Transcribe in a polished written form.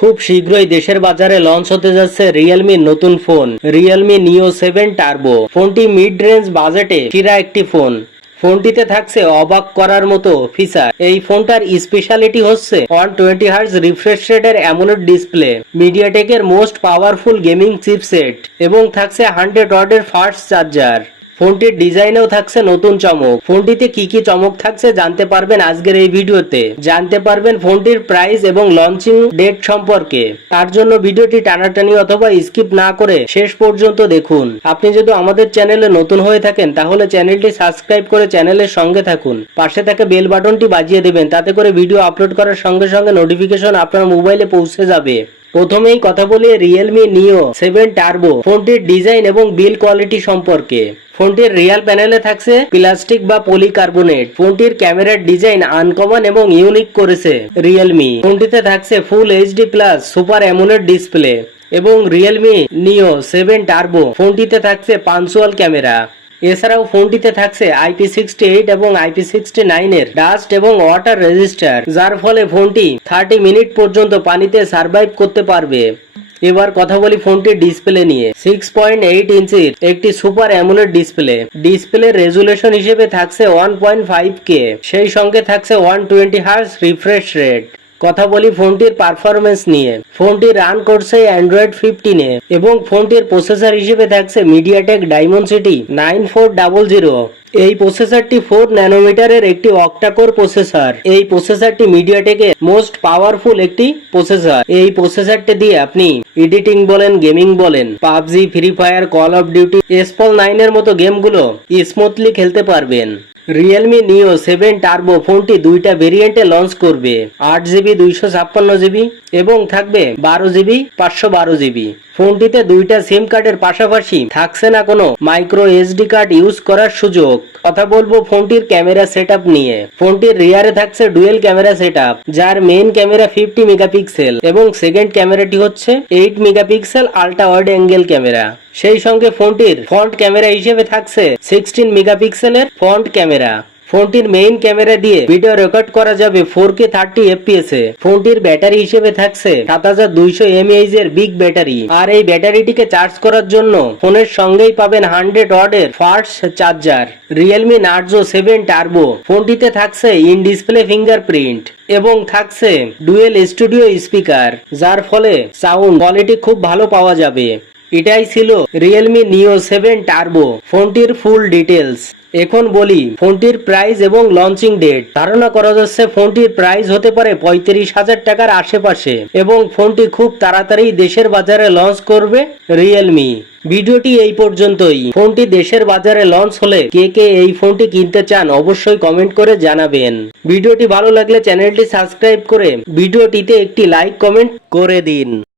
খুব শীঘ্রই দেশের বাজারে লঞ্চ হতে যাচ্ছে রিয়েলমির নতুন ফোন রিয়েলমি নিও 7 টার্বো। ফোনটি মিড রেঞ্জ বাজেটে সেরা একটি ফোন। ফোনটিতে থাকছে অবাক করার মতো ফিচার। এই ফোনটার স্পেশালিটি হচ্ছে 120 হার্জ রিফ্রেশ রেটের অ্যামোলেড ডিসপ্লে, মিডিয়াটেকের মোস্ট পাওয়ারফুল গেমিং চিপসেট এবং থাকছে 100 ওয়াটের ফাস্ট চার্জার। ফোনটির ডিজাইনেও থাকছে নতুন চমক। ফোনটিতে কি কি চমক থাকছে জানতে পারবেন আজকের এই ভিডিওতে। জানতে পারবেন ফোনটির প্রাইস এবং লঞ্চিং ডেট সম্পর্কে। তার জন্য ভিডিওটি টানাটানি অথবা স্কিপ না করে শেষ পর্যন্ত দেখুন। আপনি যদি আমাদের চ্যানেলে নতুন হয়ে থাকেন তাহলে চ্যানেলটি সাবস্ক্রাইব করে চ্যানেলের সঙ্গে থাকুন। পাশে থাকা বেল বাটনটি বাজিয়ে দেবেন, তাতে করে ভিডিও আপলোড করার সঙ্গে সঙ্গে নোটিফিকেশন আপনার মোবাইলে পৌঁছে যাবে। প্রথমেই কথা বলি রিয়েলমি নিও 7 টার্বো ফোনটির ডিজাইন এবং বিল্ড কোয়ালিটি সম্পর্কে। ফোনটির রিয়াল প্যানেলে থাকছে প্লাস্টিক বা পলিকার্বনেট। ফোনটির ক্যামেরার ডিজাইন আনকমন এবং ইউনিক করেছে রিয়েলমি। ফোনটিতে থাকছে full HD plus super AMOLED display এবং রিয়েলমি নিও 7 টার্বো ফোনটিতে থাকছে পাঞ্চুয়াল ক্যামেরা। এছাড়াও ফোনটিতে থাকছে IP68 এবং IP69 এর ডাস্ট এবং ওয়াটার রেজিস্টার, যার ফলে ফোনটি 30 মিনিট পর্যন্ত পানিতে সার্ভাইভ করতে পারবে। এবার কথা বলি ফোনটির ডিসপ্লে নিয়ে। 6.8 ইঞ্চির একটি সুপার অ্যামোলেড ডিসপ্লে রেজুলেশন হিসেবে থাকছে 1.5K, সেই সঙ্গে থাকছে 120 হার্জ রিফ্রেশ রেট। কথা বলি ফোনটির পারফরমেন্স নিয়ে। ফোনটি রান করছে অ্যান্ড্রয়েড 15 এবং ফোনটির প্রসেসর হিসেবে থাকছে মিডিয়াটেক ডাইমেনসিটি 9400। এই প্রসেসরটি 4 ন্যানোমিটারের একটি অক্টাকোর প্রসেসর। এই প্রসেসরটি মিডিয়াটেকের মোস্ট পাওয়ারফুল একটি প্রসেসর। এই প্রসেসরটি দিয়ে আপনি এডিটিং বলেন, গেমিং বলেন, PUBG, free fire, call of duty, Asphalt 9 এর মতো গেমগুলো স্মুথলি খেলতে পারবেন। রিয়েলমি নিও 7 টার্বো ফোনটি দুইটা ভেরিয়েন্টে লঞ্চ করবে, 8GB 256GB এবং থাকবে 12GB 512GB। ফোনটিতে দুইটা সিম কার্ডের পাশাপাশি থাকছে না কোনো মাইক্রো এসডি কার্ড ইউজ করার সুযোগ। কথা বলবো ফোনটির ক্যামেরা সেটআপ নিয়ে। ফোনটির রিয়ারে থাকছে ডুয়েল ক্যামেরা সেটআপ, যার মেইন ক্যামেরা 50 মেগাপিক্সেল এবং সেকেন্ড ক্যামেরাটি হচ্ছে 8 megapixel ultra wide angle camera. সেই সঙ্গে ফোনটির ফ্রন্ট ক্যামেরা হিসেবে থাকছে 16 মেগাপিক্সেলের ফ্রন্ট ক্যামেরা। ফোনটির মেইন ক্যামেরা দিয়ে ভিডিও রেকর্ড করা যাবে 4K 30 FPS এ। ফোনটির ব্যাটারি হিসেবে থাকছে 7200 mAh এর বিগ ব্যাটারি। আর এই ব্যাটারিটিকে চার্জ করার জন্য ফোনের সঙ্গেই পাবেন 100 ওয়াটের fast charger. Realme Narzo 7 turbo ফোনটিতে থাকছে ইন ডিসপ্লে ফিঙ্গারপ্রিন্ট এবং থাকছে ডুয়েল স্টুডিও স্পিকার, যার ফলে সাউন্ড কোয়ালিটি খুব ভালো পাওয়া যাবে। এটাই ছিল রিয়েলমি নিও 7 টার্বো ফোনটির ফুল ডিটেলস। এখন বলি ফোনটির প্রাইস এবং লঞ্চিং ডেট। ধারণা করা যাচ্ছে ফোনটির প্রাইস হতে পারে 35,000 টাকার আশেপাশে এবং ফোনটি খুব তাড়াতাড়ি দেশের বাজারে লঞ্চ করবে রিয়েলমি। ভিডিওটি এই পর্যন্তই। ফোনটি দেশের বাজারে লঞ্চ হলে কে কে এই ফোনটি কিনতে চান অবশ্যই কমেন্ট করে জানাবেন। ভিডিওটি ভালো লাগলে চ্যানেলটি সাবস্ক্রাইব করে ভিডিওটিতে একটি লাইক কমেন্ট করে দিন।